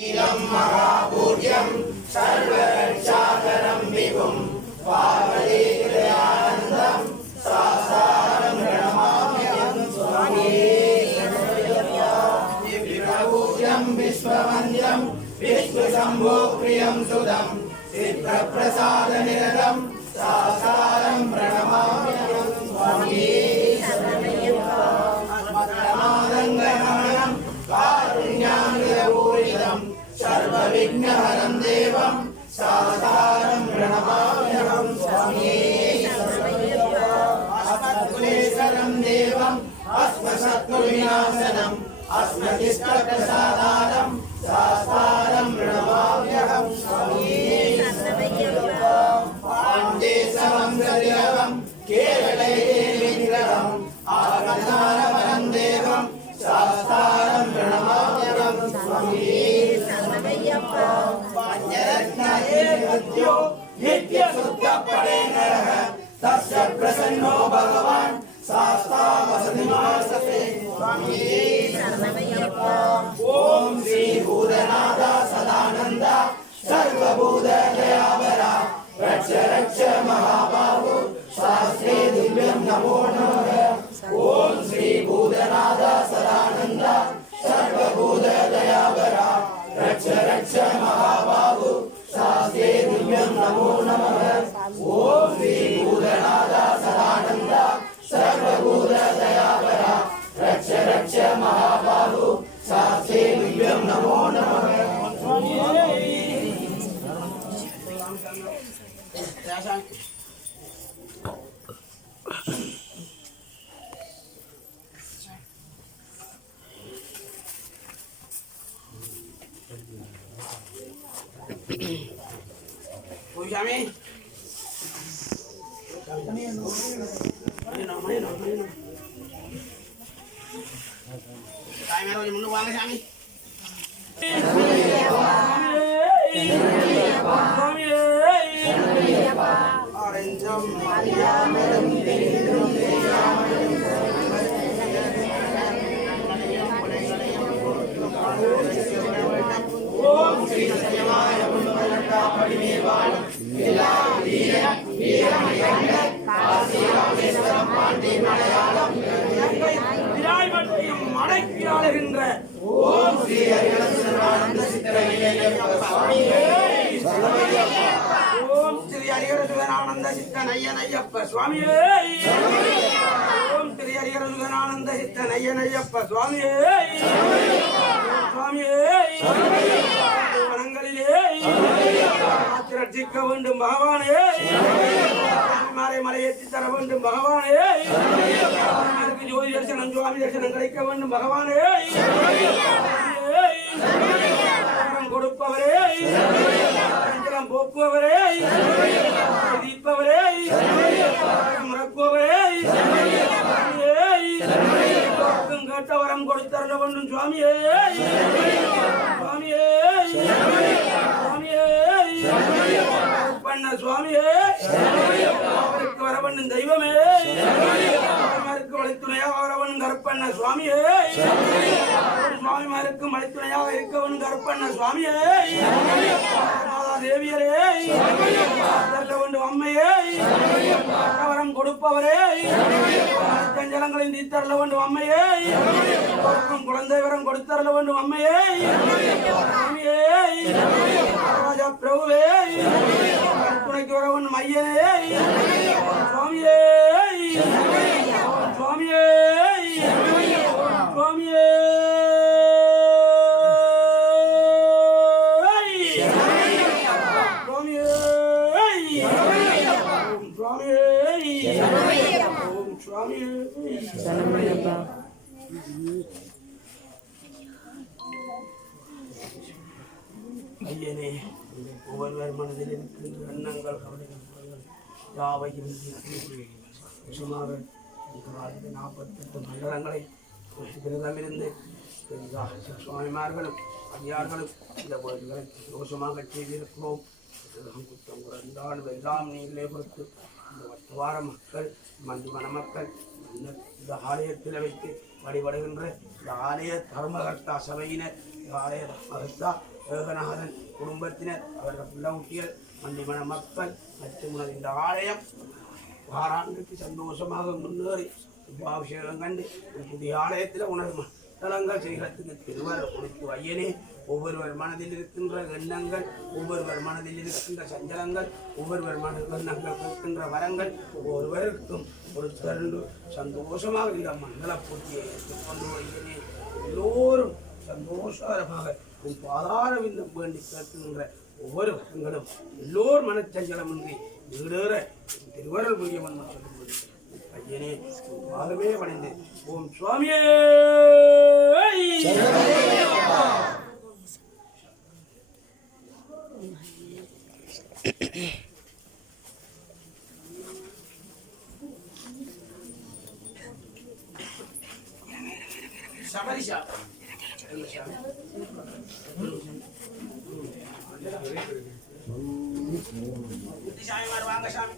महापूज्यं सर्वरक्षाकरं विभुं पार्वतीहृदयानन्दं सासारं प्रणमाम्यहं स्वामी विप्रपूज्यं विश्ववन्द्यं विश्वशम्भो प्रियं सुदं सिद्धप्रसादनिरतं सासारं प्रणमाम्यहं स्वामी अस्मत्प्रमादङ्गहरणं कारुण्यामृतपूरितं सर्वविघ्नहरं देवं सासारं प्रणमाम्यहं स्वामी अस्मत्कुलेशरं देवम् अस्मशत्रुविनाशनम् अस्मदिष्टप्रसादानं सासारं प्रणमाम्यहं स्वामी पाण्डेशवं गदिरवं केरळे विग्रहम् आगतारवरं देवं सासारं प्रणमाम्यहं स्वामी पञ्चरत्नयो नित्यशुद्धपरेणरः तस्य प्रसन्नो भगवान् शास्तावसनिवासते स्वामी ॐ श्री भूतनाथ सदानन्द सर्वभूतदयावरा रक्ष रक्ष महाबाहु शास्त्रे दिव्यं नमो नमः ॐ श्री भूतनाथ सदानन्द सर्वभूतदयावरा रक्ष रक्ष महाबाहु शास्त्रे दिव्यं नमो नमः ॐ श्री भूतनाथ सदानन्द सर्वभूतदयावरा रक्ष रक्ष महाबाहु शास्त्रे दिव्यं नमो नमः Pujami. Tay mày rồi muốn qua cái Sami. Om Sri Satyamaya Bundavarata Padimevana Vilaviya Viyamayanda Kaasirameswaram Pandi Malayalam Vilayvatiyum Madakkiyalagindra Om Sri Hariharananda Siddhanayyanappa Swamiye Om Sri Hariharananda Siddhanayyanappa Swamiye Om Sri Hariharananda Siddhanayyanappa Swamiye Swamiye ரட்சிக்க வேண்டும் பகவானே மாலை மலையேற்றி தர வேண்டும் பகவானே ஜோதி தரிசனம் சுவாமி தரிசனம் கிடைக்க வேண்டும் பகவானே கொடுப்பவரே போக்குவவரே தீர்ப்பவரே முறக்குவவரே கேட்ட வரம் கொடுத்தர வேண்டும் சுவாமியே சுவாமியே சுவாமியே பண்ண சுவாமியே அவருக்கு வர வேண்டும் தெய்வமே அவருக்கு வழித்துணையாக வரவன் கற்பண்ண சுவாமியே சுவாமிமாருக்கு மலைத்துணையாக இருக்கவன் கற்பண்ண சுவாமியே தேவியரே தள்ள வேண்டும் அம்மையே வரம் கொடுப்பவரே ஜலங்களின் தீத்தரல வேண்டும் அம்மையே குழந்தை வரம் கொடுத்தரல வேண்டும் அம்மையே ராஜா பிரபுவே துணைக்கு வர வேண்டும் ஐயனே சுவாமியே சுவாமியே சுவாமியே ஐயனே ஒவ்வொருவர் மனதில் இருக்கின்ற எண்ணங்கள் கவலைகள் யாவையும் சுமார் 48 மண்டலங்களை விரதமிருந்து சுவாமிமார்களும் ஐயார்களும் இந்த கோயில்களை தோஷமாக செய்திருக்கிறோம். குற்றம் குறைந்தால் வெல்லாம் நீங்களே பொறுத்து இந்த வட்டுவார மக்கள் மந்திமன மக்கள் இந்த ஆலயத்தில் வைத்து வழிபடுகின்ற இந்த ஆலய தர்மகர்த்தா சபையினர், இந்த ஆலய தர்மகர்த்தா ஏகநாதன் குடும்பத்தினர், அவர்கள் பிள்ளவுட்டியல், மண்டிமன மக்கள் மற்றும் இந்த ஆலயம் வாராண்டுக்கு சந்தோஷமாக முன்னேறி அபிஷேகம் கண்டு புதிய ஆலயத்தில் உணவு தலங்கள் செய்கிறதுக்கு திருவருள் கொடுத்து ஐயனே, ஒவ்வொருவர் மனதில் இருக்கின்ற எண்ணங்கள், ஒவ்வொருவர் மனதில் இருக்கின்ற சஞ்சலங்கள், ஒவ்வொருவர் எண்ணங்கள் இருக்கின்ற வரங்கள் ஒவ்வொருவருக்கும் ஒரு தருண்டு சந்தோஷமாக இந்த மங்கள பூர்த்தியை ஏற்றுக்கொண்டு ஐயனே, எல்லோரும் சந்தோஷகரமாக உன் பாதார விண்ணம் வேண்டி கேட்கின்ற ஒவ்வொரு பெண்களும் எல்லோரும் மனச்சஞ்சலமின்றி ஈடேற திருவருள் புரியவன் சொல்லும்போது ஐயனே பாதமே பணிந்து ஓம் சுவாமியே சபரிஷா சாமிமார் வாங்க சாமி.